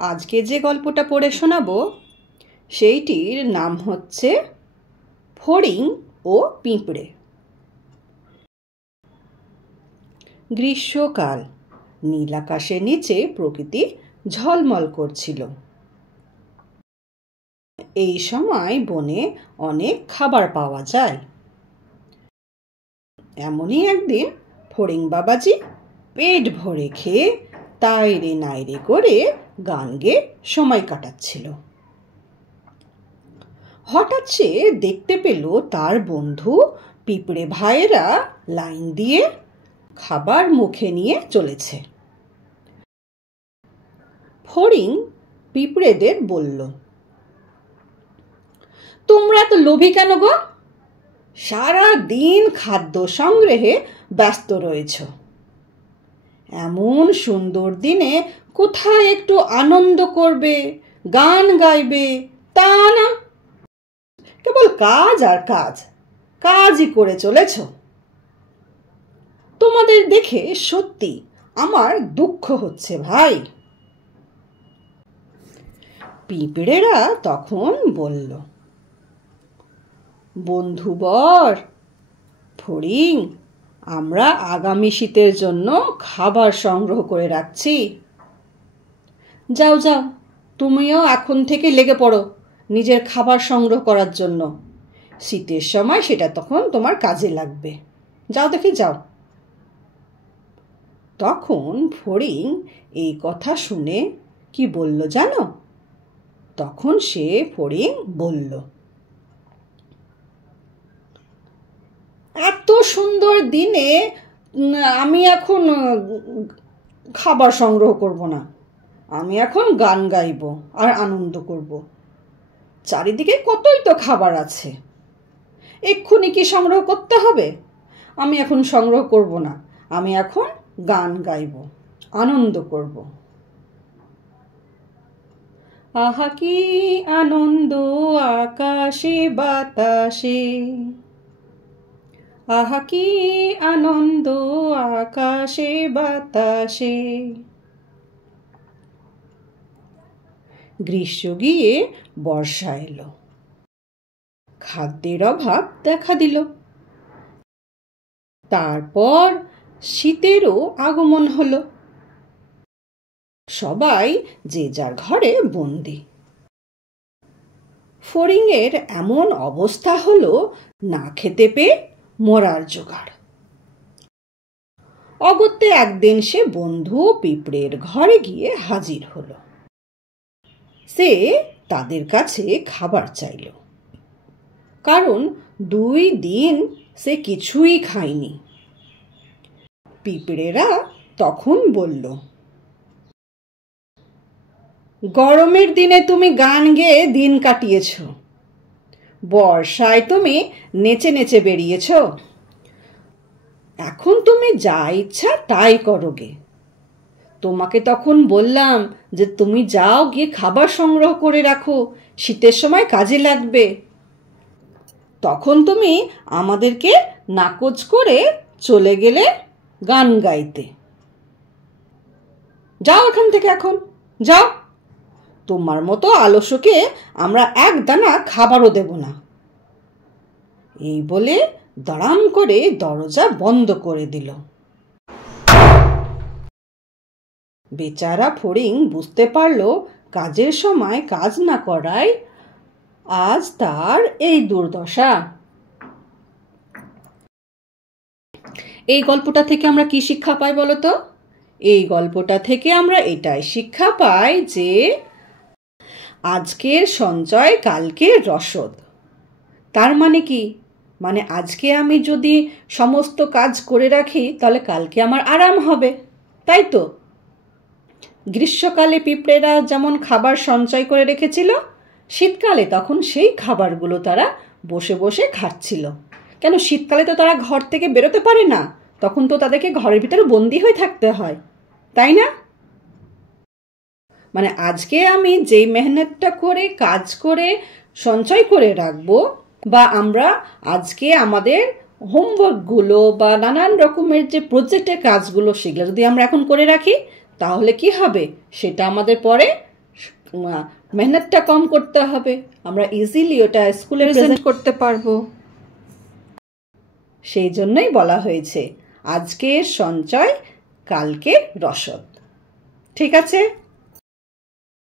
আজকে যে গল্পটা পড়ে শোনাবো সেইটির নাম হচ্ছে ফড়িং ও পিঁপড়ে। গ্রীষ্মকাল, নীল আকাশের নিচে প্রকৃতি ঝলমল করছিল। এই সময় বনে অনেক খাবার পাওয়া যায়। এমনই একদিন ফড়িং বাবাজি পেট ভরে খেয়ে তাইরে নাইরে করে গান গেয়ে সময় কাটাচ্ছিল। হঠাৎ সে দেখতে পেল তার বন্ধু পিঁপড়ে ভাইয়েরা লাইন দিয়ে খাবার মুখে নিয়ে চলেছে। ফড়িং পিঁপড়েদের বলল, তোমরা তো লোভী কেন গো? সারা দিন খাদ্য সংগ্রহে ব্যস্ত রয়েছ। এমন সুন্দর দিনে কোথায় একটু আনন্দ করবে, গান গাইবে তা না, কেবল কাজ আর কাজ, কাজই করে চলেছ। তোমাদের দেখে সত্যি আমার দুঃখ হচ্ছে ভাই। পিঁপড়েরা তখন বলল, বন্ধুবর ফড়িং, আমরা আগামী শীতের জন্য খাবার সংগ্রহ করে রাখছি। যাও যাও, তুমিও এখন থেকে লেগে পড়ো নিজের খাবার সংগ্রহ করার জন্য। শীতের সময় সেটা তখন তোমার কাজে লাগবে। যাও দেখি যাও। তখন ফড়িং এই কথা শুনে কি বলল জানো? তখন সে ফড়িং বলল, এত সুন্দর দিনে আমি এখন খাবার সংগ্রহ করব না। আমি এখন গান গাইব আর আনন্দ করব। চারিদিকে কতই তো খাবার আছে, এক্ষুনি কি সংগ্রহ করতে হবে? আমি এখন সংগ্রহ করব না, আমি এখন গান গাইব, আনন্দ করব। আহা কি আনন্দ আকাশে বাতাসে, আহা কি আনন্দ আকাশে বাতাসে। গ্রীষ্ম গিয়ে বর্ষা এলো, খাদ্যের অভাব দেখা দিল। তারপর শীতেরও আগমন হলো। সবাই যে যার ঘরে বন্দি। ফড়িংয়ের এমন অবস্থা হলো, না খেতে পেয়ে মরার জোগাড়। অগত্যে একদিন সে বন্ধু পিঁপড়ের ঘরে গিয়ে হাজির হলো। সে তাদের কাছে খাবার চাইল, কারণ 2 দিন সে কিছুই খায়নি। পিঁপড়েরা তখন বলল, গরমের দিনে তুমি গান গেয়ে দিন কাটিয়েছ, বর্ষায় তুমি নেচে নেচে বেরিয়েছ, এখন তুমি যা ইচ্ছা তাই করোগে। তোমাকে তখন বললাম যে তুমি যাও গিয়ে খাবার সংগ্রহ করে রাখো, শীতের সময় কাজে লাগবে। তখন তুমি আমাদেরকে নাকচ করে চলে গেলে গান গাইতে। যাও এখান থেকে, এখন যাও। তোমার মতো আলস্যকে আমরা এক দানা খাবারও দেব না। এই বলে দাঁড়াম করে দরজা বন্ধ করে দিল। বেচারা ফড়িং বুঝতে পারল কাজের সময় কাজ না করায় আজ তার এই দুর্দশা। এই গল্পটা থেকে আমরা কি শিক্ষা পাই বলো তো? এই গল্পটা থেকে আমরা এটাই শিক্ষা পাই যে আজকের সঞ্চয় কালকের রসদ। তার মানে কি? মানে আজকে আমি যদি সমস্ত কাজ করে রাখি তাহলে কালকে আমার আরাম হবে, তাই তো? গ্রীষ্মকালে পিঁপড়েরা যেমন খাবার সঞ্চয় করে রেখেছিল, শীতকালে তখন সেই খাবারগুলো তারা বসে বসে খাচ্ছিল। কেন, শীতকালে তো তারা ঘর থেকে বেরোতে পারে না, তখন তো তাদেরকে ঘরের ভিতরে বন্দি হয়ে থাকতে হয়, তাই না? মানে আজকে আমি যেই মেহনতটা করে কাজ করে সঞ্চয় করে রাখবো, বা আমরা আজকে আমাদের হোমওয়ার্কগুলো বা নানান রকমের যে প্রজেক্টের কাজগুলো, সেগুলো যদি আমরা এখন করে রাখি তাহলে কি হবে? সেটা আমাদের পরে মেহনতটা কম করতে হবে, আমরা ইজিলি ওটা স্কুলে প্রেজেন্ট করতে পারবো। সেই জন্যই বলা হয়েছে আজকের সঞ্চয় কালকে রসদ। ঠিক আছে?